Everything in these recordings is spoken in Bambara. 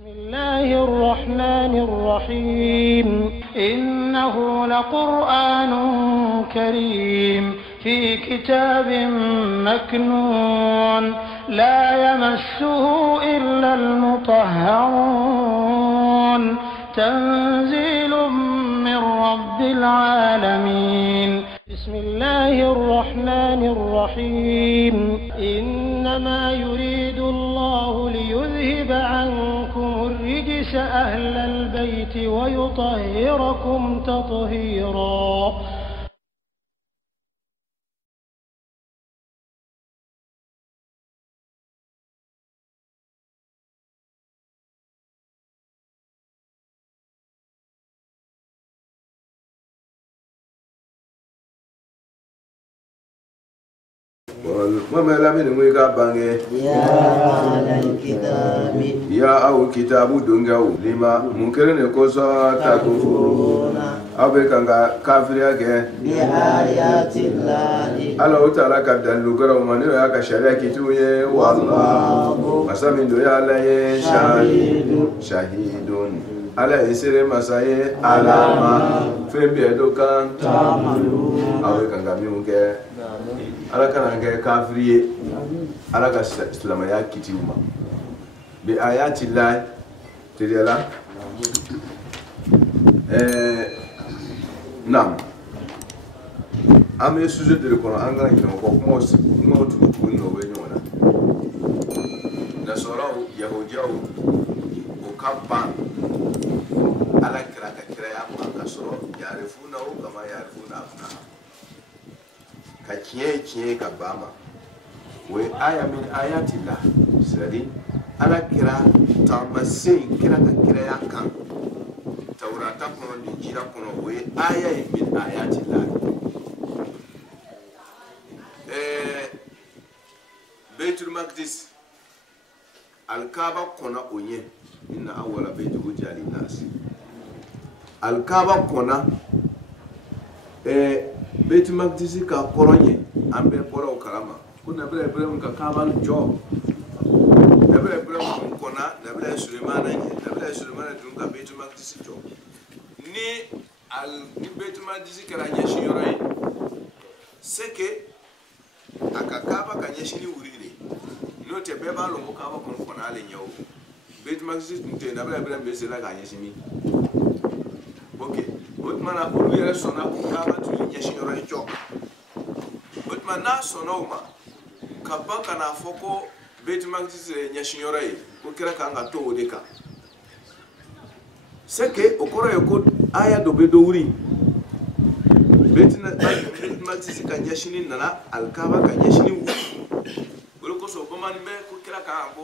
بسم الله الرحمن الرحيم إنه لقرآن كريم في كتاب مكنون لا يمسه إلا المطهرون تنزيل من رب العالمين بسم الله الرحمن الرحيم إنما يريد الله ليذهب عنكم الرجس أهل البيت ويطهركم تطهيرا. وما لم ينوي كابانه يا أهل الكتاب يا أو كتاب دونغاو لما منكرن كوسا تكفرون أبيكا كافريك بآيات الله الله تعالى كدن لغرو من ياك شريك تويه والله مسامين يا الله شهيد على يسير مساي على ما في بيدوكان تعملون أبيكا غاميونك ala kana kɛ kafiri ye ala ka silamɛya kitiw ma bi ayati llahi teliyala naam an bɛ sujet de kɔnɔ an kana ɲinɛ o kɔ kumaw tugu n'o bɛ ɲɔgɔn na nasɔraw yahudiyaw o ka ban ala kira ka kiraya ma ka sɔrɔ yarifunaw kama yarifuna abnahum ka tiɲɛ ka bama o ye aya min ayatillah c'est-à-dire ala kira taamasen kira ka kiraya kan tawrata kɔnɔ ni jira kɔnɔ o ye aya ye min ayatillah Beitul Maqdis alkaaba kɔnɔ o ɲɛ inna awwala bayti wudi'a linnas alkaaba kɔnɔ Beitul Maqdis ka kɔrɔnye an bɛ bɔra o kalama ko nabila Ibrahim ka kaaba jɔ nabila Ibrahim kɔnɔ nabila Sulemana ɲɛ nabila Sulemana dun ka Beitul Maqdis jɔ ni Beitul Maqdis kɛra ɲɛsinyɔrɔ ye c'est que a ka kaaba ka ɲɛsini wuri de n'o tɛ bɛɛ b'a lɔn ko kaaba kɔnɔ ale ɲɛ o Beitul Maqdis tun tɛ nabila Ibrahim bɛ se la k'a ɲɛsin min ok o tuma na olu yɛrɛ sɔnna ko kaaba tun ye ɲɛsinyɔrɔ ye jɔ o tuma n'a sɔnna o ma ka ban ka n'a fɔ ko Beitul Maqdis ye ɲɛsinyɔrɔ ye ko kira kan ka to o de kan c'est que o kɔrɔ ye ko aya dɔ bɛ dɔ wuri Beitul Maqdis ka ɲɛsini nana alikaaba ka ɲɛsini wuri o de kosɔn bamanan bɛ ko kira kan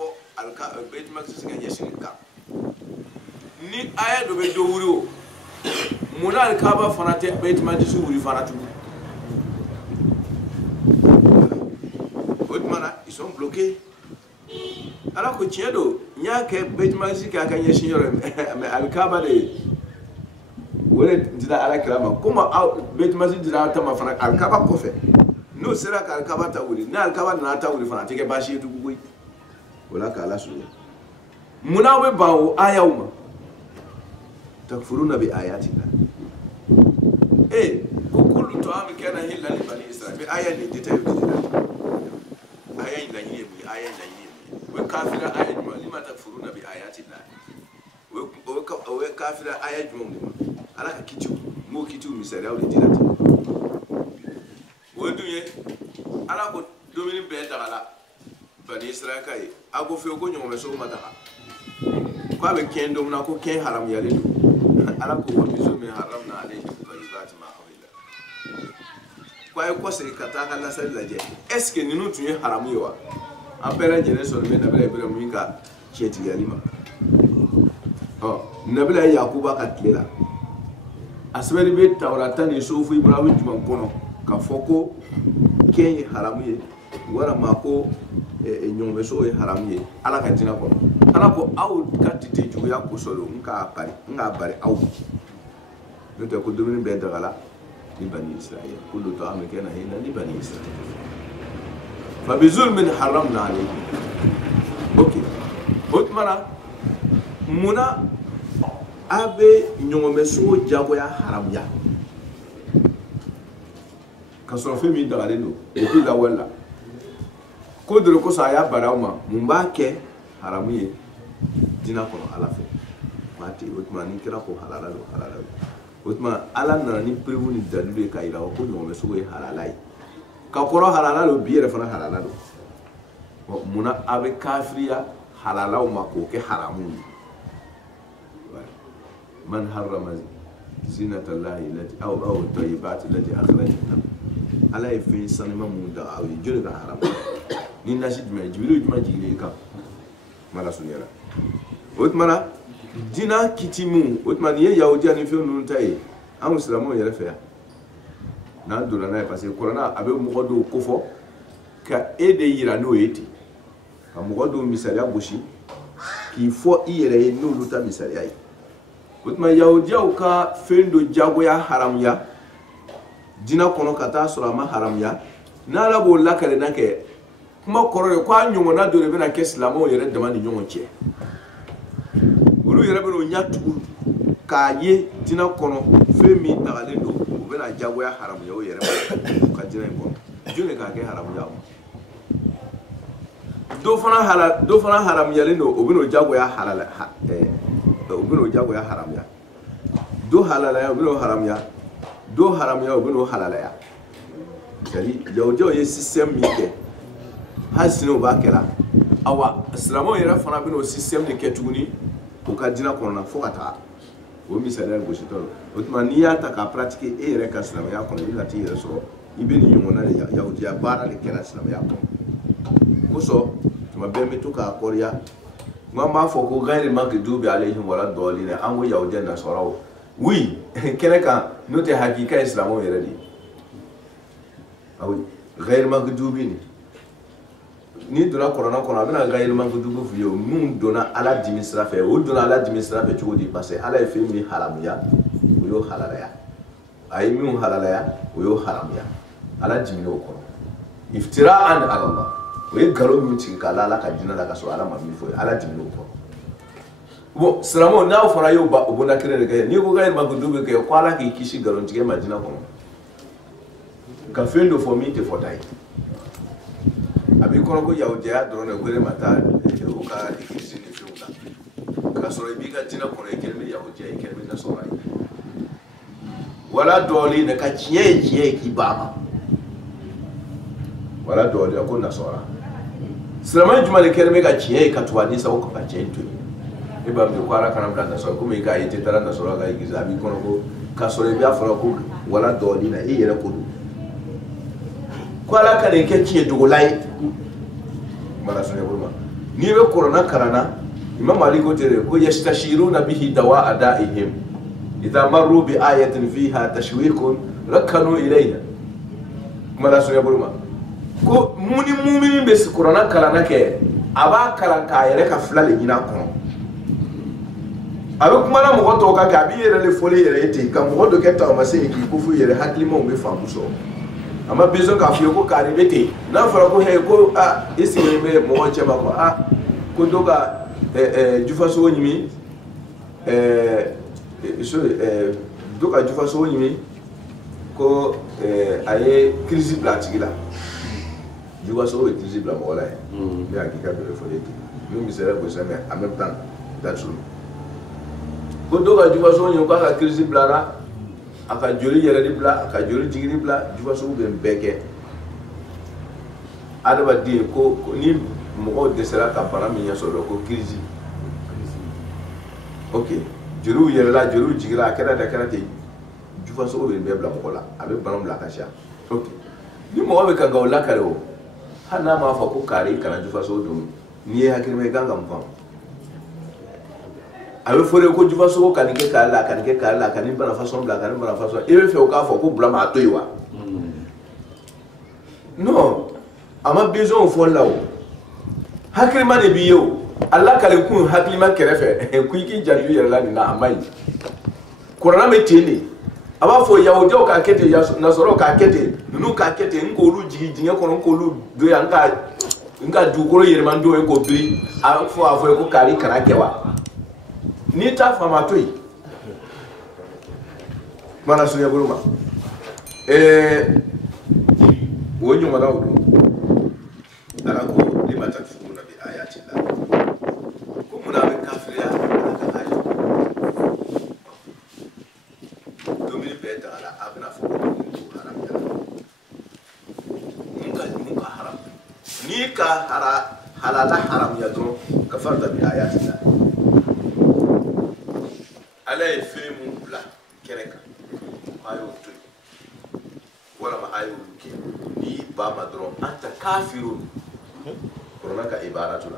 ka bɔ Beitul Maqdis ka ɲɛsini kan ni aya dɔ bɛ dɔ wuri o muna alkaaba fana tɛ Beitul Maqdis wuri fana tugu o tuma na ils sont bloqués ala ko tiɲɛ don n y'a kɛ Beitul Maqdis k'a ka ɲɛsinyɔrɔ mais alkaaba de o de dira ala kira ma comme Beitul Maqdis dira ta ma fana alkaaba kɔfɛ n'o sera ka alkaaba ta wuli ni alkaaba nana ta wuli fana a tɛ kɛ baasi ye tugun koyi o la k'ala surunya muna aw bɛ ban o ayaw ma takfuruna bi ayatillah ko kullu ta'am kana hilla li bani israil bi aya ni detail aya ni lanyine mu aya ni lanyine we kafira aya ni lima takfuruna bi ayatillah we kafira aya jumum ala ka kitu mo kitu misari aw dirati wo dunye ala ko domini be dagala bani israil kai ago fe ko nyoma so mata ko abe kendo na ko ken haram yale do ala ko wabizo min haramna alayhi tayyibat ma awila ko ay ko sey kata kana sa laje est ce que ninu tun haramu yo apere jere so be nabila Ibrahim min ka cheti yalima nabila Yakuba ka tlela asbari be tawrata ni sofu Ibrahim juma kono ka foko ken haramu ye wara mako nyombe so ye haramu ye ala ka dina ko ala ko aw katite juya ko solo nka bari aw no te ko domini be dagala ni bani Israil kullu ta'am kana hina li bani Israil fa bi zulmin haramna alayhi ok otmana muna abe nyongome so jago ya haram ya kasoro fe mi dagale do e bi la wala ko dole ko sa ya barawma mumba ke haram ye dina ko ala fe mati otma ni kira ko halala do otma ala na ni prevu ni dalu ka ira ko nyongome so ye halalai ka koro halala do bi re fana halala do muna abe kafriya halala o mako ke haramu man harrama zinata allahi lati aw tayyibat allati akhrajna ala fi sanama munda aw jole ka haram ni nasid me jibilu juma jigile ka mala sunyala otmana dina kitimu otmani ye yahudi ani fi nun tay an muslimo yere fe na dona na parce que corona abe mo do kofo ka ede yira no eti ka mo do misali abushi ki fo iyere no luta misali ai otma yahudiya ka fendo jago ya haram ya dina kono kata surama haram ya na labo lakale nake kuma korore kwa nyongo na dore bena ke islamo yere demandi nyongo che olu yere beno nyatu ka ye dina kono femi tagale do bena jago ya haram ya o yere ka dina ko jone ka ke haram ya do fana haram ya leno obino jago ya halala obino jago ya haram ya do halala ya obino haram ya do haram ya obino halala ya sari jojo ye system mike hasino ba kala awa islamo yera fana bino system de ketuguni o ka dina kono fokata o misala go shitoro otma niya ta ka pratique e yere ka islamo ya kono ila ti yere so ibeni yumona ya udia bara le kala islamo ya kono kuso tuma bembe to ka korea mama foko gairi magdubi alaihim wala dolina an go yawden na sorawo oui kene ka note hakika islamo yere di awi gairi magdubi ni dona corona kono abina gairi magdubi fuyo mun dona ala dimisra fe o dona ala dimisra fe chudi parce ala e femi haram ya o yo halala ya ay mun halala ya o yo haram ya ala dimino kono iftira'an ala allah we garo muti kala la ka dina la ka so ala ma mi fo ala dimino ko bo salamo na fara yo ba bona kire de ni ko gair ma gudu ke ko ala ki kishi garo ntige madina ko ka fendo fo mi te fo dai abi ko ko yawde ya drone ko re mata o ka kishi ni fiuka ka so bi ka dina ko re kelmi yawde ya kelmi na so rai wala doli ne ka ciye ki baba wala doli ko na so rai Selaman jumale kerme ka ciye ka tuwani sa ko ka ciye to e ba mi kwara kana blanda so ko me ka yete tara na so ga igizabi kono ko ka so le bi afara ko wala doli na e yere ko kwala ka ne ke ciye dogolai mala so ne burma ni be corona karana imam ali ko tere ko yastashiruna bihi dawa adaihim idha marru bi ayatin fiha tashwiqun rakanu ilayha mala so ne burma ko muni mumini be corona kala nake aba kala ka yere ka flale nyina kono abe kuma na mo to ka ga bi yere le fole yere ete ka mo do keta o mase ki ko fu yere haklimo be famu so ama bezo ka fiyo ko ka ribete na fara ko he ko a isi me mo chema ko a ko do ga jufa so nyimi so do ka jufa so nyimi ko aye crise platigila Juga so utilisable à Mola. Mais à qui a de folie. Nous, nous serons pour ça, mais en même temps, that's all. Quand on a du façon, il y a une crise blana, à la jolie, il y a des blas, à la jolie, il y a des blas, du façon, il y a un bec. À la dire que ni mon décès à Panama, sur le crise. Ok. Juru, il y a là, Juru, il y a la karaté. Du façon, il y a un blas, avec Banom la Kacha. Ok. Ni mo be kanga wala kare o hana ma fa ko kare kana jufa so dum ni e hakiri me ganga mfam abe fore ko jufa so kan ke kala kan bana façon bla kan bana façon e be fe o ka fa ko bla ma toyiwa non ama besoin fo lawo hakiri ma ne biyo Allah kale kun hakiri ma kerefe ku ki jadu yella ni na amai Qur'an me tele aba fo yawo ka kete ya nasoro ka kete nunu ka kete ngolu jigi jinga kono ngolu do ya nga du ko yere man do ko bi a fo ko kari kara kewa ni ta fama to yi mana sunya buruma wonyu mana wudu ala ko lima takfuruna bi ayati llah ko muna be kafiriya ala ayo domi beta ala abna fo ko haram ya munka haram ni ka halala haram ya dro kafarta bi ayati llah ala e femu la kereka ayo to wala ma ayo ke ni ba ma dro anta kafirun korona ka ibaratu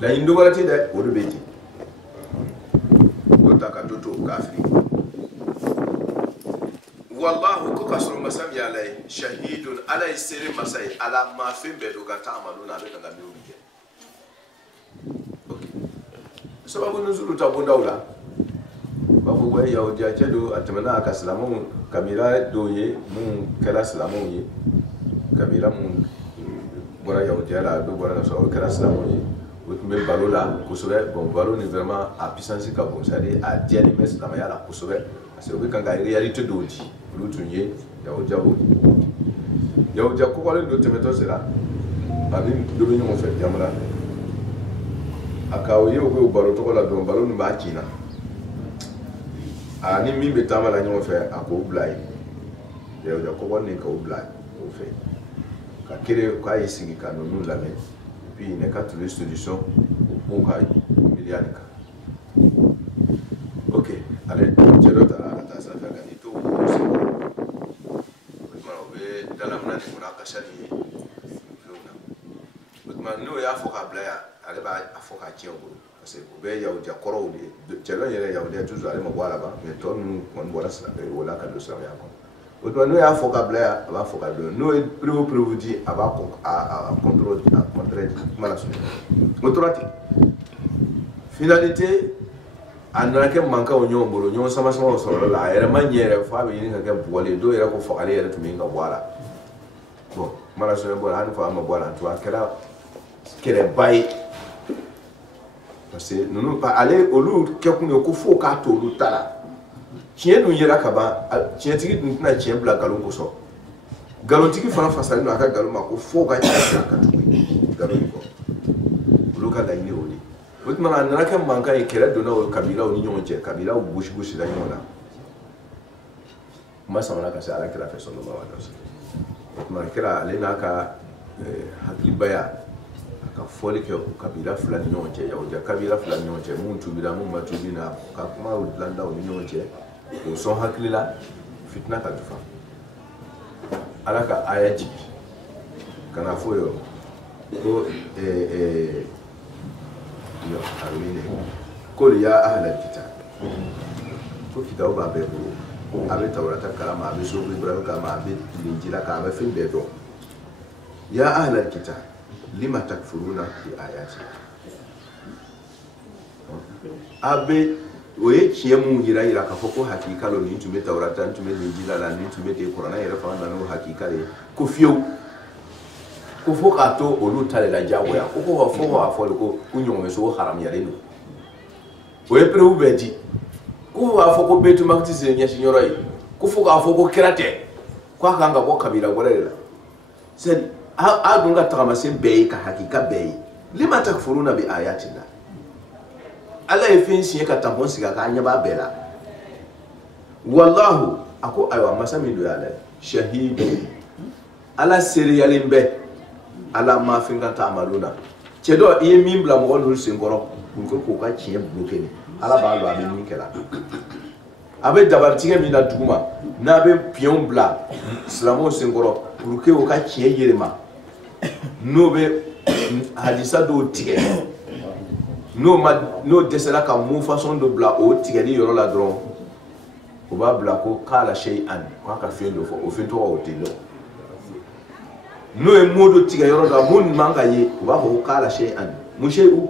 la hindu wala ti de wodo beti do ta ka to kafiri wallahu ko kasro masam ya lay shahidun ala isri masai ala ma fi be do ka ta'maluna be ka be ubi okay sababu nuzulu ta bondawla bafo gwe yaw dia chedo atmana aka islamu kamira doye mun kala islamu ye kamira mun bora yaw dia la do bora so kala islamu ye wutme balola kusobe bon balo ni vraiment a puissance ka bon c'est à dire les messes la ya la kusobe c'est que quand la réalité dodi lutunye yaw dia ko wala do temeto sera babin do bi ñu fait jamra akawo yo ko baro to la do balo ni ba kina ani min be tama la ñoo fe ako blay yow ja ko wonni ko blay o fe ka kire ka yisigi ka no nu la me puis ne ka trouver solution o ka milianika ok allez jero ta sa fa ga to ma be dala mna ni muna ka shali ma no ya fo ka blay ale ba afo ka kiyo parce que be yaw ja koro de jelo yele yaw de toujours ale mo wala ba mais ton mon wala sala be wala ka do sa ya ko o do no ya vocabulaire aba vocabulaire no prévu di aba contrôle à contrôle mala so o torati finalité andra ke manka o nyombolo nyon sama o so la era manière fa be yin ka bolé do era ko fo ale era tumi nga wala bon mala so bo han fa ma wala to akera kere bay parce que nous pas aller au loup quelqu'un ko fo ka to lu tala tien nu yera ka ba tien tigi na tien bla galon ko so galon tigi fana fasali no aka galon ma ko fo ka tien ka to galon ko lu ka da ni oli but mana na ka manka e kera do na o kabila o ni nyon je kabila o bush da nyona ma sama na ka sa ala kira fa sallallahu alaihi wasallam ma kira ale na ka hakli baya ka foli ke kabila fulani nyonche ya uja kabila fulani nyonche mun tubira mun matubina ka kuma udlanda o nyonche o son haklila fitna ka tufa alaka ayaji kana foyo ko yo arwine ko ya ahla kitab ko kitabu ba be ko abe tawrata kalama abe so ibrahim kama abe injila ka abe fin be do ya ahla kitab lima takfuruna bi ayati abe oye kiemu gira ka foko hakika lo ni tume tawrata tume injila la ni tume te qur'ana ira fa no hakika le ko fiyo ko foka to olu tale la jawo ya ko wa fo ko kunyo me so haram ya le no oye pre ubedi ko wa foko betu makti se nya shinyoroi ko foka foko kirate kwa kanga ko kabila golela c'est adunga takamase bei ka hakika bei lima takfuruna bi ayatina ala efinsi ka tampon siga ka anya ba bela wallahu ako aywa masami do yale shahid ala serialimbe ala ma finga ta amaluna chedo e mimbla mo wonu singoro ko ka chie bloqué ala ba lo abi ni kala abe dabar tige mi na duguma na be pion bla islamo singoro pour que o ka chie yirema no be hadisa do tige no desela ka mo façon de bla o tige ni yoro la dron o ba bla ko kala shay'an ko ka fe do fo o fe to o tilo no e modo tige yoro da mun manga ye o ba ko kala shay'an mu shay'u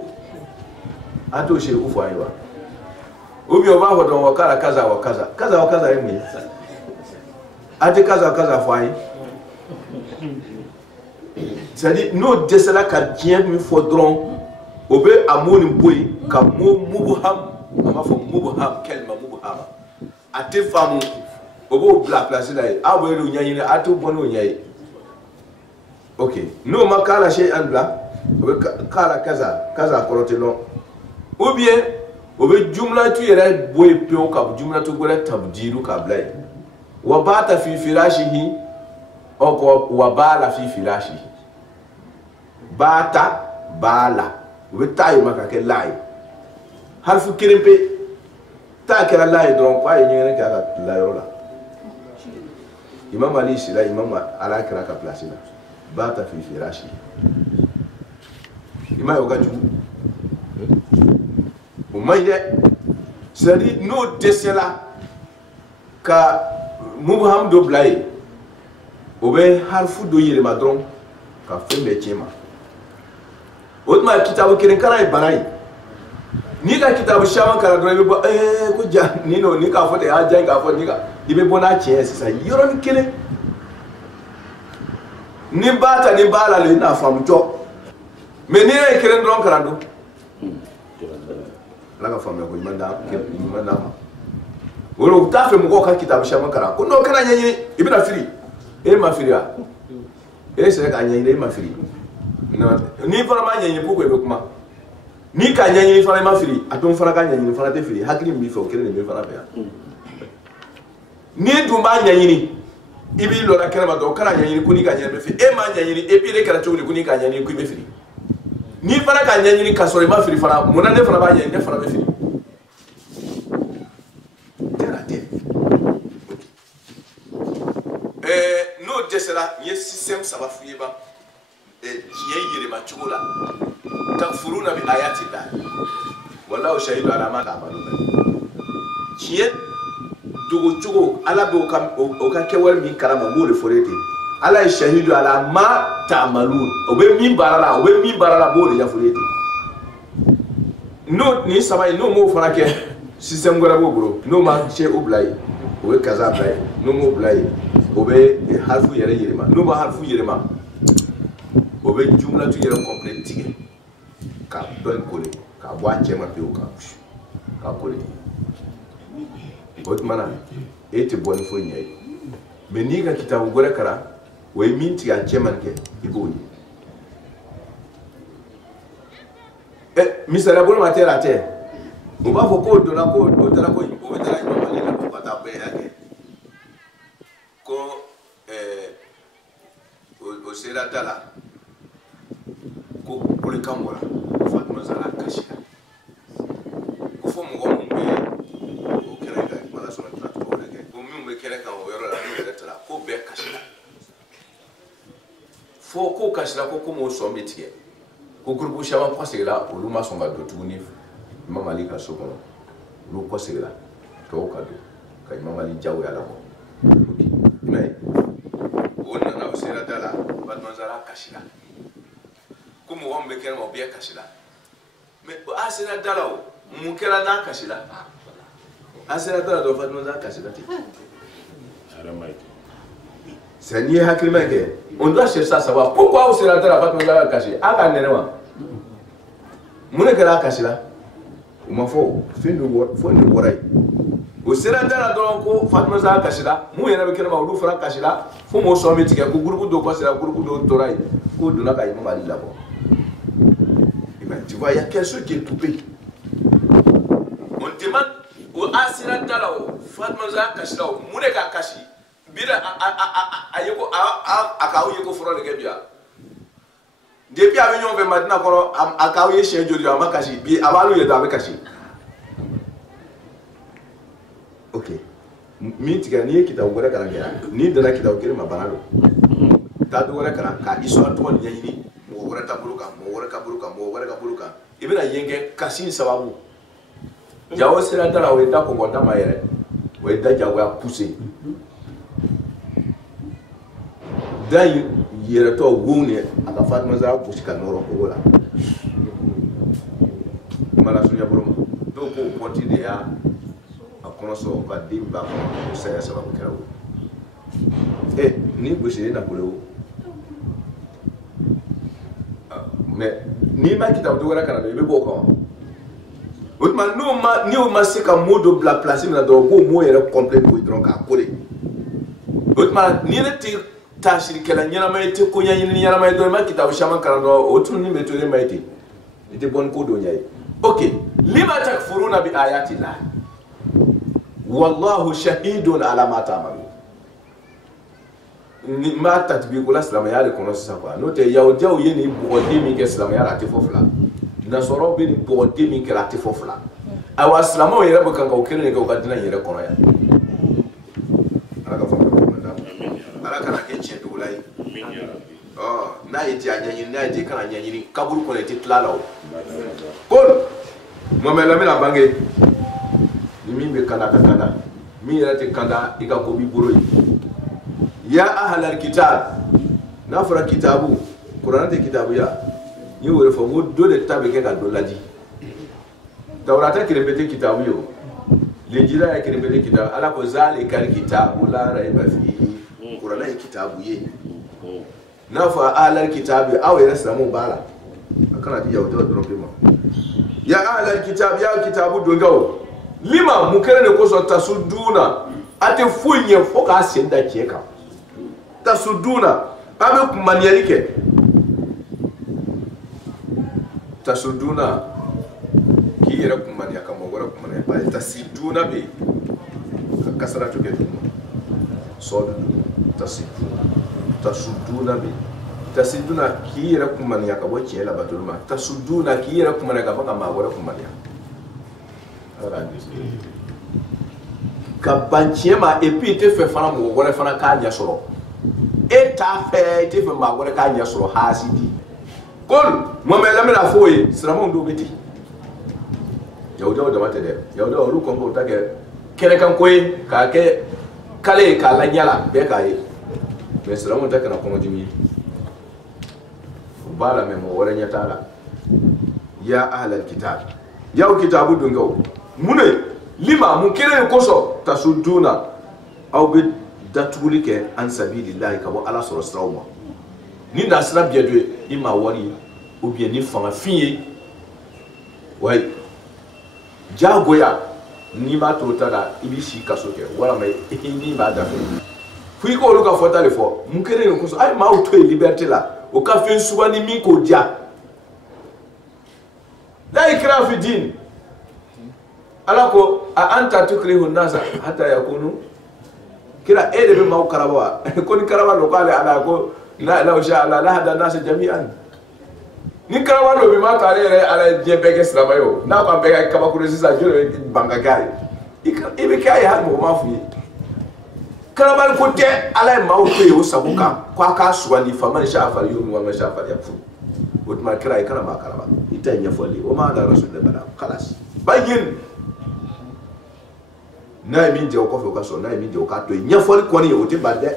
ato shay'u fo aywa ubi o ba ko don wakala kaza wa kaza yemi ate kaza fo ayi c'est-à-dire no desela ka bien mi fo dron obe amoni boy ka mo mubham ama fo mubham kelma mubham ate famu obo bla place là abo elu nyanyine atu bono nyai ok no makala shay an bla obe kala kaza korote non ou bien obe jumla tu yere boy peo ka jumla tu gore tabdiru ka blay wa bata fi firashihi oko wa bala fi firashihi bata bala obe tayi maka ke lay harfu kirimpe ta kera lay donc kwa yene ka layola imam ali sila imam ala kera ka place là bata fi firashi imam ogaju o maide c'est-à-dire no desela ka mubham do blay obe harfu do yele madron ka fembe chema odma kitabu kirin kana barai ni ka kitabu shaman kala do be ko ja ni no ni ka fo de a ja ka fo ni ka ibe bona chie sisa yoro ni kele ni bata ni bala le na famu jo mais ni e kelen don kala do la ka famu ko manda wolo ta fe mo ka kitabu shaman kala ko no kana nyanyi ibe na firi e ma firi a e se ka nyanyi e ma firi no ni fara ma nyanyi ko ko be kuma ni ka nyanyi fara ma firi aton fara ka nyanyi fara te firi hakili mi fe o kelen mi fara be ni dumba nyanyi ibi lora kera do kara nyanyi kuni ka nyanyi fe e ma nyanyi e pire kara chogri kuni ka nyanyi ku be firi ni fara ka nyanyi ka sore ma firi fara mona ne fara ba nyanyi ne fara be firi no desela ye système ça va fouiller ba yeye ma chogola takfuruna bi ayati Allah wallahu shahidu ala ma ta'maluna kiye dogo chogo ala be o ka kewal min karama mo le forete ala shahidu ala ma ta'malun obe min barala bo le ya forete no ni sabay no mo fara ke système gora bo bro no ma che oblay obe kaza blay no mo blay obe harfu yere yirima no ma harfu yirima obe jumla tu yere complète tige ka don kole ka bo achema pe o ka kole otmana ete bon fo nyai mais ni ga kitabu gore kara way minti ga cheman ke iboni misala bon matera te o ba fo ko do la ko o tara ko o tara no mali la ko ta be ake ko o sera tala ko le kamora fatma zara kashira ko fo mo gom be o kere ga mala so na trat ko le ko mi mo kere ka o yoro la ni le tala ko be kashira fo ko kashira ko mo so metie ko groupe shama ko segala o luma so ga do tuguni imam ali ka so ko lu ko segala to ka do ka imam ali jaw ya la ko mais on na o sera tala fatma zara kashira como o homem quer uma bia cachila, mas a cena dela o muquela na cachila, a cena dela do fato não dá cachila ti. Se nie hakilima ke, on doit chercher à savoir pourquoi o cena dela fato não dá cachila. A kan nenema, mune kela cachila, uma fo fin do borai. O cena dela do ko fato não dá cachila, mu yana be kela ma lu fara cachila, fo mo so me tike ko grupo do ko sera grupo do torai, ko do na ka imam ali labo. Tu vois, il y a quelque chose qui est coupé. On demande au Asira Dalao, Fatma Kashila, Mouneka Kashi, Bira Ayoko Akao Yoko Foro de Gabia. Depuis à l'Union de maintenant, Akao Yeshe Jodi Amakashi, Bi Avalu Yadamakashi. Ok. Mintika ni kita ugora kala ni dana kita ukiri mabanalo. Ta ugora kala ka iso to ni yini. Mo wara kaburuka ibina yenge kasi sababu jawo sira dara we da ko bonda mayere we da jawo ya pousser da yere to wone aka fatma za ko shika noro ko wala mala sunya buruma do ko poti de ya akono so ka dimba ko saya sababu kerawo ni bushiri na kulewo mais ni ma kita do wala kana be boko Autrement, nous, on sait qu'un mot de la place, mais dans le mot est complet pour donc à coller. Autrement, ni le tâche que la niana m'a été cogné, ni niana m'a été qui t'a chaman carano, autre ni méthode m'a été. Était bon coup de niaï. Ok, lima takfuruna bi ayati Allah. Wallahu shahidun ala ma ta'malu. Ni ma tatbiqu la islamaya le kono sa quoi. Note yaoudia ou yeni bodi mi ke islamaya la tifofla. Nasoro be ni bodi mi ke la tifofla. Awa islamo yere bo kan ka okere ne ka okadina yere kono ya. Ala ka fa ala kana ke chedo ulai. Oh, na yiti anyanyi na yiti kana anyanyi kaburu kono yiti tlala o. Kon mo me la me la bange. Ni mi be kana kana. Mi yere te kanda ika ko bi buro ya ahal alkitab nafra kitabu Quran te kitabu ya ni wore fo mo do de tabe ke ga do laji tawrata ki repete kitabu yo linjila ya ki repete kitabu ala ko zalika alkitabu la raiba fihi Quran ya kitabu ye nafa ahal alkitab aw yaslamu bala akana ti yawo to drop ma ya ahal alkitab ya kitabu do ngawo lima mukere ne ko so tasuduna ate funye fo ka senda kieka tasuduna abe kumanialike tasuduna ki yera kumania kama wala kumania ba tasiduna be kasara to ketu sodu tasiduna tasuduna be tasiduna ki yera kumania ka boche la batuluma tasuduna ki yera kumania ka baka ma wala kumania ala ndisi ka banchiema et puis te fait fana mo wala fana ka nya soro et ta fait te fait ma wala ka nya soro hasidi kon mo me la me la foye sramon do beti yawdo da mata de yawdo ru kon ko take kene kan koy ka ke kale ka la nyala be ka yi me sramon take na ko jimi bala me mo wala nya tala ya ahlal kitab ya kitabu dungo mune lima mukere koso tasuduna aw be datuli ke an sabilillah ka bo ala soro strawma ni nasra biedwe ima wari ou bien ni fanga fiye way jagoya ni ma to tada ibisi kasoke wala may ni ma da fi ko lu ka fota le fo mukere koso ay ma auto liberté la o ka fin subani mi ko dia la ikra fi din alako anta tukrihu nasa hatta yakunu kira ede be mau karawa ko ni karawa lo kale ala ko la sha Allah la hada nas jami'an ni karawa lo be ma kale re ala jebe ke slamayo na ko be ka ba ko resisa jure banga kai ibe kai ha mo ma fu karawa ko te ala ma o pe o sabuka kwa ka suwani faman sha afal yum wa ma sha afal yafu wotma kira kana ma karawa itanya foli o ma da rasul da bala khalas bayin na mi je ko fe ko so na mi je ka to nya fori ko ni o te bade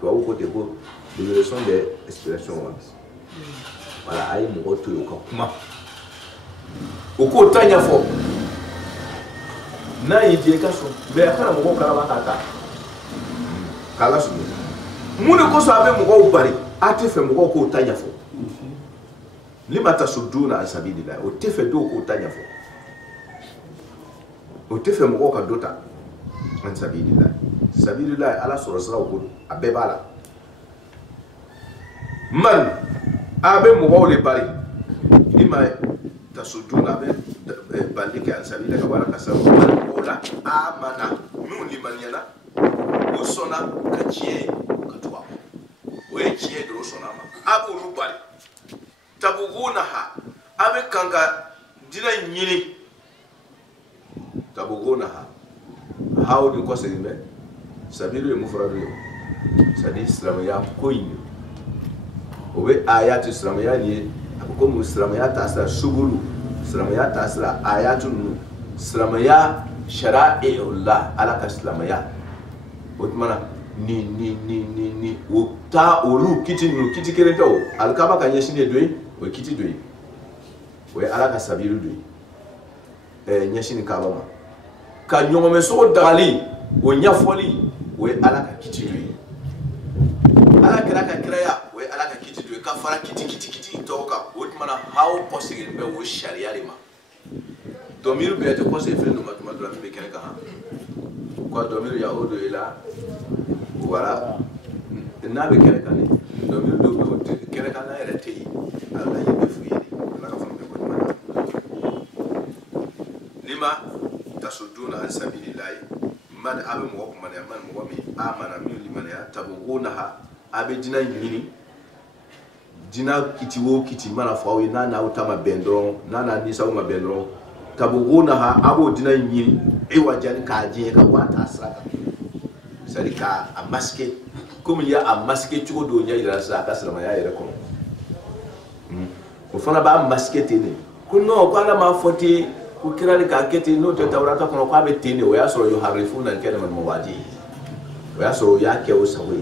to awu ko te ko de leçon de expression voilà ay mo to yo ko kuma o ko tanya fo na yi je ka so be kana mo ko kala ba ta kala so mu ne ko so abe mo ko bari ate fe mo ko tanya fo lima tasuduna asabilillah o te fe do ko tanya fo o te fe mo ka dota an sabilillah ala soro sara ko abe bala man abe mo le bari lima tasuduna abe balike an sabilillah ka wala kasaro man ola amana nu liman yana o sona ka tie ka tuwa o e tie do sona ma abu lu bari tabugunaha abe kanga dina nyini tabugunaha how do you say it sabilu mufradu sadi islamiyya koyin obe ayatu islamiyya ni ko mu islamiyya ta asra shugulu islamiyya ta asra ayatun islamiyya shara'iullah ala islamiyya otmana ni o ta olu kiti kereta o alkaba kanye shine doyi o kiti doyi o ala ka sabilu doyi nyashini kaba ma ka nyongome so dagali o nyafoli o ala ka kiti doyi ala kira ka kiraya o ala ka kiti doyi ka fara kiti to ka otmana how possible be o sharia lima Domir be te conseil fait no matuma do la be ken ka quoi domir ya odo ila voilà na be ken ka ni domir do be ken ka na era tei ala yebe fuyi la ka fon be ko mana lima tasuduna an sabilillah man abe mo ko man mo mi amana mi liman ya tabugunaha abe dina yini dina kiti wo kiti mana fawe na utama bendron na ni sawu ma bendron tabugunaha abo dina yini e wajan ka je ka wata asraka sari ka a maske comme ya a maske tugo do nya ira sa ka salama ya ira ko ko fana ba maske tene ko no ko ala ma foti ko kirani ka kete no to tawrata ko ko abe tene o ya so yo harifuna kana man mawadi o ya so ya ke o sawe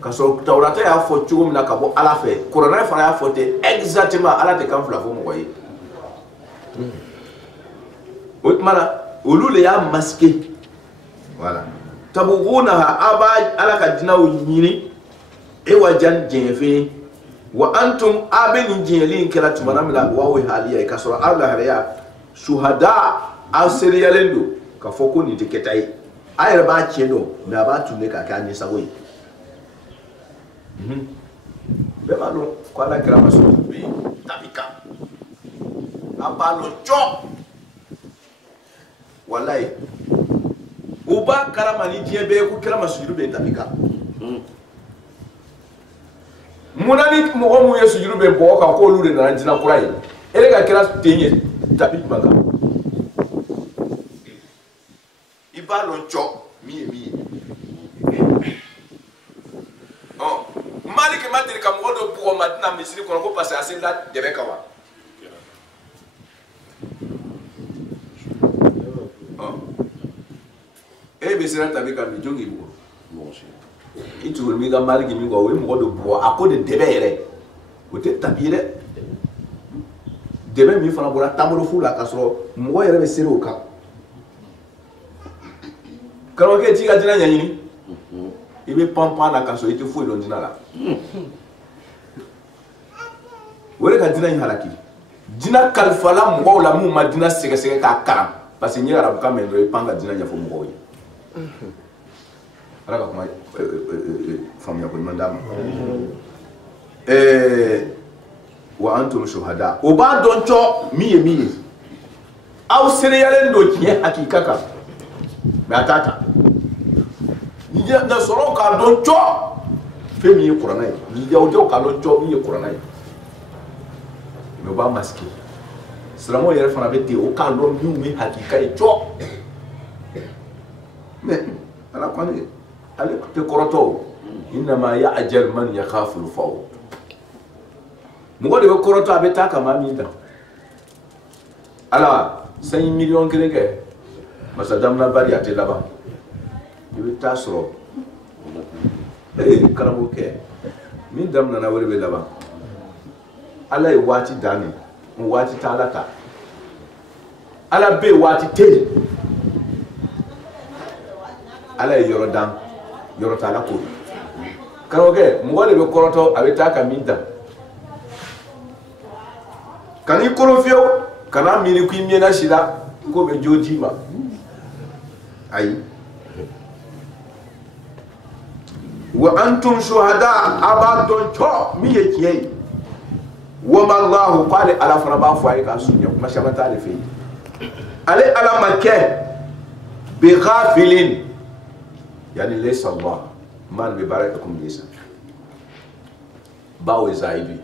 kaso tawrata ya fo tugo na ka bo ala fe qur'an fa ya fote exactement ala te kan fla fo mo koy mana ulule ya maske voilà tabuguna aba ala ka dinaw nyini e wajan jefe wa antum abin jelin kala tumana mila wawe haliya ka so ala hariya shuhada asriyalendo ka foko ni tiketai ayra ba cheno na ba tunne ka ka ni sawe be malo kwa la grama so bi tabika abalo cho wallahi uba karama ni jebe ku kirama sujudu be tabika munani mo mu yesu sujudu be bo ka ko lure na jina kurai ele ka kira tenye tabik maka ibalo cho mi oh malik matiri kam godo bu madina misiri ko ko passer asinda debe kawa be sera tabika mi jongi bo itu mi ga mari mi go we mo do bo akode debe ere o te tabire debe mi fana bora tamoro fula kasro mo yere be sera o ka karo ke ti ga dina nyanyini ibe pampa na kaso ite fu do dina la wore ka dina halaki dina kalfala mo la mu madina sege sege ka karam parce que ni arabu ka mendo e panga dina nya fo mo yi ala ka kuma famuya ko mandama wa antum shuhada o ba don cho miye aw sereyalen do kiye hakikaka me atata ni na soro ka don cho fe miye qur'anai ni yaw do ka don cho miye qur'anai me ba maski salamo yere fana beti o ka don mi hakika e cho mais ala kwani ale te koroto inma ya'jal man yakhafu al-fawt mo de koroto abeta kama minda ala 5 millions kreke masadam na bari ate laba ibe tasro karabo ke min dam na wori be laba ala e wati dani mo wati talata ala be wati te ala yoro dam yoro tala ko karoge mo wale be koroto abeta ka minda kani korofio kana mini ku miena shira ko be jojima ay wa antum shuhada abadon cho miye kiye wa ma allah qala ala faraba fu ay ka sunya kuma shamata le fi ale ala makke bi ghafilin yani laysa allah man bi barakakum laysa bawo zaidi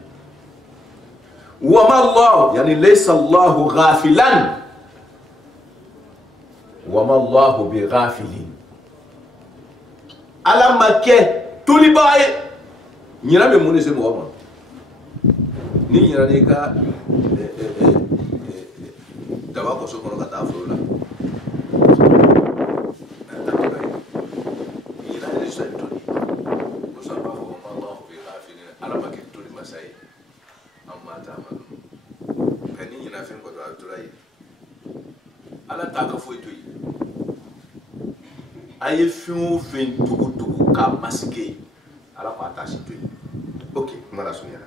wa ma allah yani laysa allah ghafilan wa ma allah bi ghafilin ala makke tuli baye nyira be munese mo ma ni nyira de ka daba ko so ko ka ta afro la ala ta ka foi to yi aye fiu fin tugu ka maske ala ko atasi to yi ok mala sunya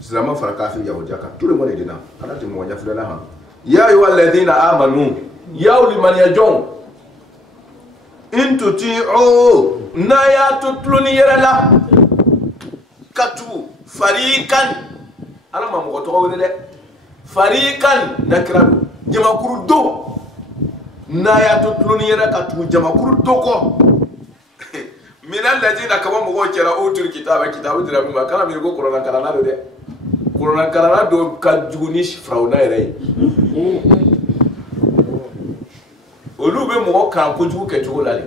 Silama fara kafir yahudiya kan tout le monde est dedans ala ti mo nya fula la han ya ayu alladhina amanu ya liman yajon in tuti'u na ya tutluni yarala katu fariqan ala ma mo to wele de fariqan nakradu jamakuru do na ya tutluni yara katu jamakuru do ko min alladhina kama mo kera utul kitaba kitabu dira mi makala mi go korona kala na do de korona kala do ka juguni frauna ere olu be mo kan ko jugu ke jugu la de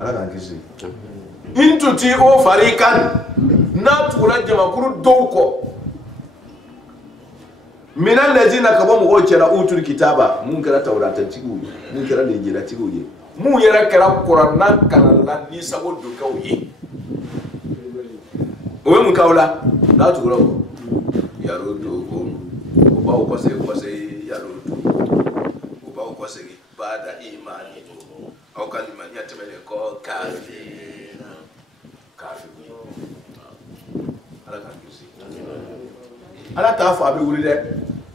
ala kan kisi intuti o farikan na tura jamakuru do ko min alladhina kama mo kera utul kitaba mun kera tawrata tigu mun kera lejira tigu ye mu yɛrɛ kɛra kuranna kalanla ni sago do kɛw ye o ye mun k'aw la n'a tugura o yaro do ko o b'aw kɔsegi yaro do o b'aw kɔsegi bada imani aw ka limaniya tɛmɛnen kɔ kafir ala ka kisi ala t'a fɔ a bɛ wuli dɛ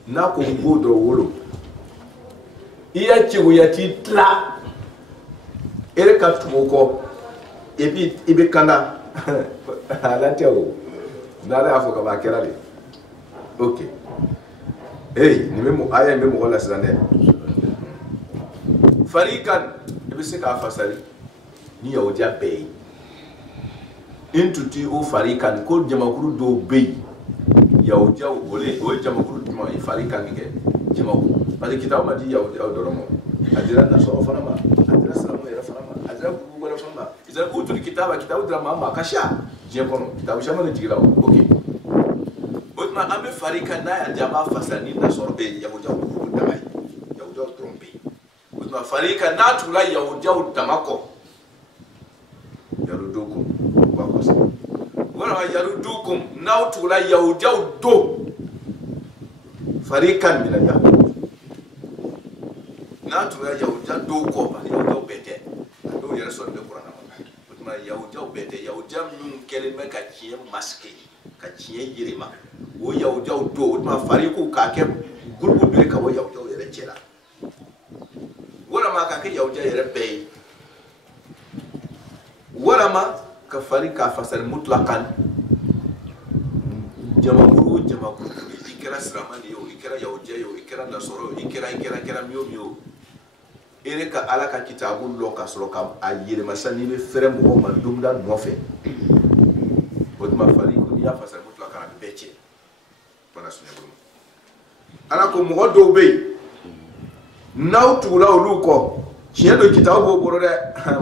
n'a ko n b'o dɔ wolo i ya cɛgoya t'i tila ere ka tumo ko ebi ibe kanda ala teo nala afo ka ba kera le okay ni memo aya memo wala sirande farikan ibe se ka fasali ni yahudiya bey intuti o farikan ko jamakuru do bey yahudiya wole o jamakuru tuma farikan nge jamakuru bali kitabu madi yahudiya doromo adira na so fana ma adira salamu era fana ma adira ku wala fana ma izara ku tul kitaba kitabu dira ma kasha je kono kitabu shama ne jigila okay otma ambe farika na ya jama fasani na sorbe yahudiya ku damai yahudiya trompe otma farika na tula yahudiya damako yarudukum wa kosa wala yarudukum na tula yahudiya do farikan min al-yahud na tura yahudiya do ko ba yahudiya bete do yere son de qur'an ma yahudiya bete yahudiya min kelme ka ciye maske ka ciye yirima wo yahudiya do ma fariku ka ke gurgu be ka wo yahudiya yere cela wala ma ka ke yahudiya yere be wala ma ka farika fasal mutlaqan jamakuru ikira sramani yo ikira yahudiya yo ikira nasoro ikira miyo ere ka ala ka kitabu lo ka soro ka ayire masani be fere mo ma dumda nofe botma fali ko ya fasal mutla kana beche bana sunya bulu ala ko mo do be nawtu la luko chiedo kitabu boro de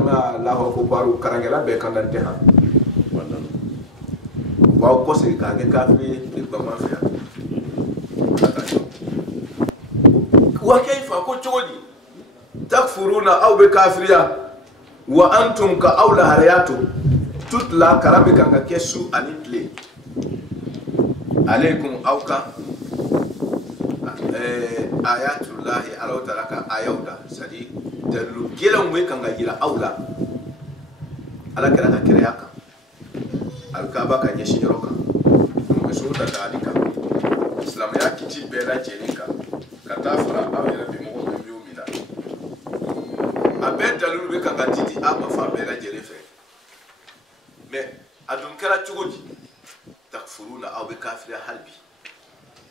ma la ko baru karangela be kandante ha wannan wa ko se ka ge ka fi ba ma fi wa kayfa ko chodi takfuruna aw be kafiriya wa antum ka awla harayatu tutla karabika nga kesu anitle alaykum awka ayatullahi ala taraka ayauda sadi dalu gelan we kan ga yira awla ala kala ka kireyaka alkaba ka nyeshi roka so ta dalika islam ya kiti bela jenika katafura aw yira bi mo abe dalulu be kan gatiti ama fa bela jerefe mais adun kala chugodi takfuruna aw be kafira halbi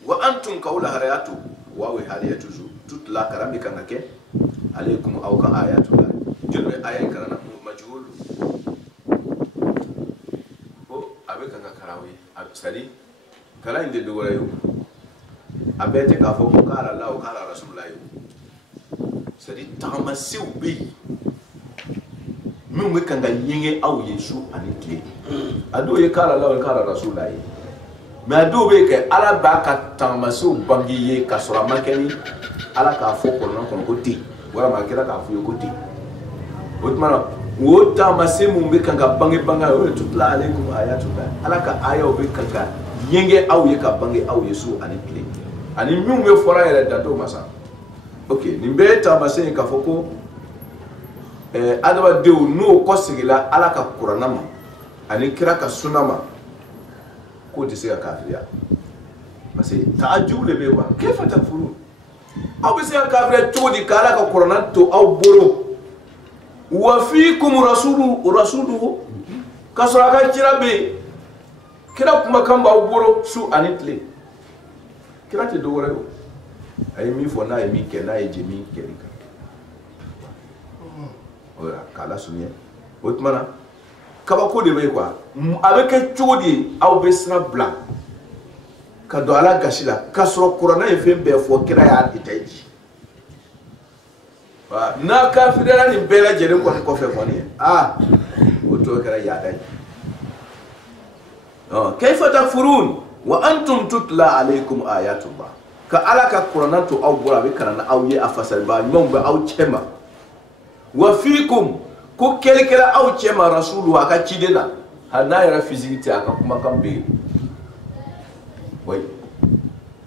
wa antum qawla harayatu wa wa harayatu tut la karami kan ke alaykum aw ka ayatu la jilbe ayan karana majhul o abe kan karawi absali kala inde do wala yo abe te ka fo ko kala la o kala rasulullah yo sadi tama sew be mun kan ga yenge aw yesu anike ado ye kala la kala rasulullah mais ado be ke ala ba ka tama sew bangi ye ka sura makeni ala ka fo ko non ko ti wala ma kira ka fo ko ti otmana wo tama se mun be kan ga bangi banga o tutla alaikum ayatullah ala ka ayo be kan ga yenge aw ye ka bangi aw yesu anike ani mun be fora yele dato masa ok nimbe tamase ka foko adaba dew no ko sigila ala ka qur'ana ma ani kira ka sunama ko tɛ se ka kafiriya parce que taajub le bɛ quoi kayfa takfurun aw bɛ se ka kafiriya cogo di k'Ala ka kuranɛ to aw bolo wa fiikum rasuluhu k'a sɔrɔ a ka kira bɛ yen kira kumakan b'aw bolo su ani tile kira tɛ dɔ wɛrɛ ye o a ye min fɔ n'a ye min kɛ n'a ye jɛ min kɛ nin kan o la k'Ala sunya o tuma na kabako de bɛ yen quoi a bɛ kɛ cogo di aw bɛ sira bila ka don Ala gasi la k'a sɔrɔ kuranɛ ye fɛn bɛɛ fɔ kira y'a détaillé di n'a kafiriyara nin bɛɛ lajɛlen kɔni kɔfɛ kɔni o to kɛra yaada ye kayfa takfurun wa antum tutla alaykum ayatullah ka Ala ka kuranɛ to aw bolo a bɛ kalan aw ye a fasaliba ɲumanw bɛ aw cɛ ma wa fiikum ko kɛli kɛra aw cɛ ma rasulu a ka ciden na hali n'a yɛrɛ physique tɛ a ka kumakan bɛ yen oui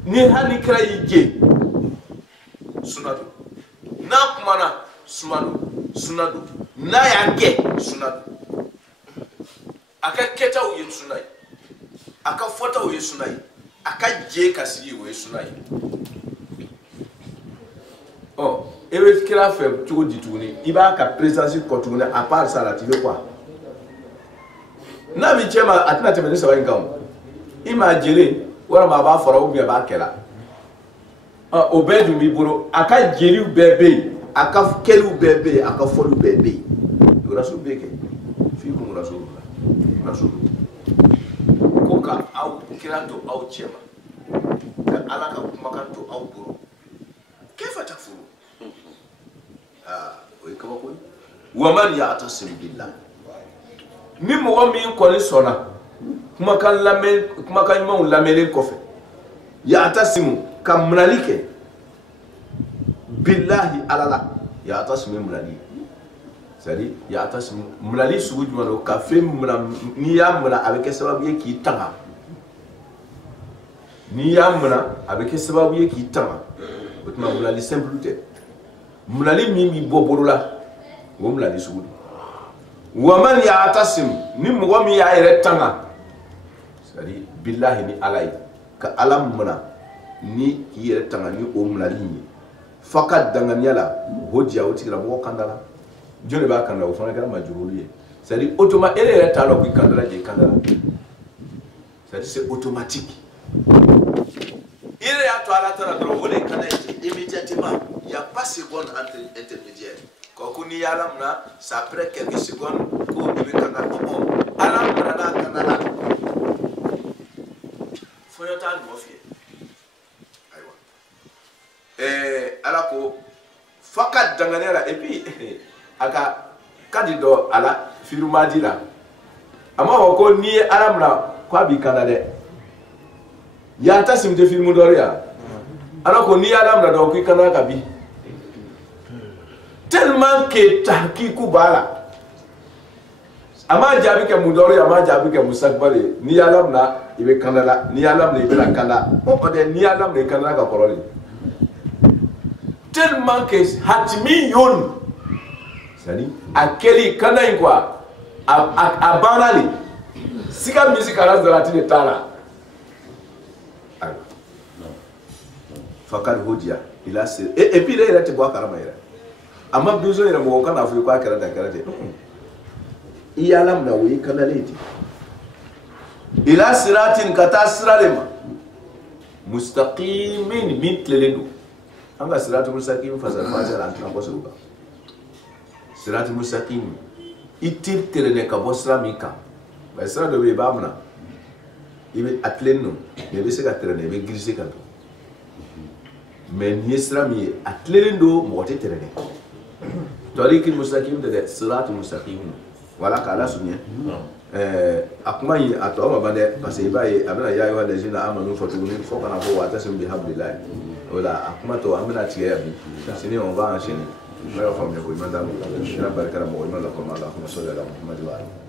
ni hali kɛra y'i jɛ sunna don n'a kumana sunna don n'a y'a kɛ sunna don a ka kɛtaw ye sunna ye a ka fɔtaw ye sunna ye a ka jɛ ka sigi o ye sunna ye e bɛ kira fɛ cogo di tuguni i b'a ka présence kɔ tuguni à part ça la tu veux quoi n'a bɛ cɛ ma a tɛna tɛmɛ ni 3 in kan o i m'a jeli walima a b'a fɔra ou bien a b'a kɛla o bɛɛ dun b'i bolo a ka jeliw bɛɛ bɛ yen a ka kɛliw bɛɛ bɛ yen a ka fɔliw bɛɛ bɛ yen rasul bɛ kɛ f'i kun rasul ko ka aw kira to aw cɛ ma ka Ala ka kumakan to aw bolo kayfa takfurun o ye kabako ye wa man ya'tasim billah ni mɔgɔ min kɔni sɔnna kumakan ɲumanw lamɛnlen kɔfɛ ya'tasimu ka minɛli kɛ billahi Ala la ya'tasimu minɛli c'est-à-dire ya'tasimu minɛli sugu jumɛn don ka fɛn minɛ n'i y'a minɛ a bɛ kɛ sababu ye k'i tanga n'i y'a minɛ a bɛ kɛ sababu ye k'i tanga o tuma minɛli simple tɛ minɛli min b'i bɔ bolo la o minɛli sugu don wa man ya'tasim ni mɔgɔ min y'a yɛrɛ tanga c'est-à-dire billahi ni Ala ye ka Ala minɛ ni k'i yɛrɛ tanga ni o minɛli ye f'a ka danganiya la o diya o tigila mɔgɔ kanda la jɔn de b'a kanda o fana kɛra majuruli ye c'est-à-dire automatique e yɛrɛ t'a dɔn k'i kanda la jɛ kanda la c'est-à-dire c'est automatique e yɛrɛ y'a to Ala ta la dɔrɔn o de kanda ye immédiatement il y a pas seconde intermédiaire ko n'i y'a laminɛ c'est après quelques secondes ko i bɛ kanda Ala minɛ n'a kanda la fɔɲɔ t'a nɔfɛ Ala ko f'a ka danganiya la et puis a ka di dɔ a la firimadi la a ma fɔ ko n'i ye Ala minɛ k'a b'i kanda dɛ ya'tasim tɛ firimu dɔ ye ya Ala ko n'i ye Ala minɛ dɔrɔn k'i kanda ka bi tellement que tahqiqu b'a la a m'a jaabi kɛ mun dɔ ye a m'a jaabi kɛ musakbal ye n'i ye Ala minɛ i bɛ kanda la n'i ye Ala minɛ i bɛna kanda o tɛ n'i ye Ala minɛ i kanda ka kɔrɔ de tellement que hatimiyun c'est-à-dire a kɛli kanda in quoi a banna de siga min si kana salati de t'a la fakad hudiya il a se et puis il était bois karama yɛrɛ a ma besoin yɛrɛ mɔgɔ kana fɔ ko a kɛra da kɛra ten i y'a laminɛ o ye kandalen ten ila siratin ka taa sira de ma mustaqimin min tilelen don an ka siratu mustaqim fasara an tɛna bɔ sɔrɔ o kan siratu mustaqim i tɛ tɛrɛnɛ ka bɔ sira min kan mais sira dɔ bɛ yen i b'a minɛ i bɛ a tilen don mais i bɛ se ka tɛrɛnɛ i bɛ giriser ka don mais nin ye sira min ye a tilelen don mɔgɔ tɛ tɛrɛnɛ tariqi mustaqim tɛ dɛ siratu mustaqim voilà k'Ala suɲɛ a kuma in a tɔ ma ban dɛ parce que i b'a ye a bɛna ya ayyuha allazina amanu fɔ tuguni fo kana fɔ wa'tasimu bihablillahi o la a kuma tɔ an bɛna tigɛ yan bi sini on va enchaîner. Ala ka faamuya ko ɲuman d'an ma Ala barika la mɔgɔ ɲuman la kɔnɔ Allahumma salli ala Muhammad wa ala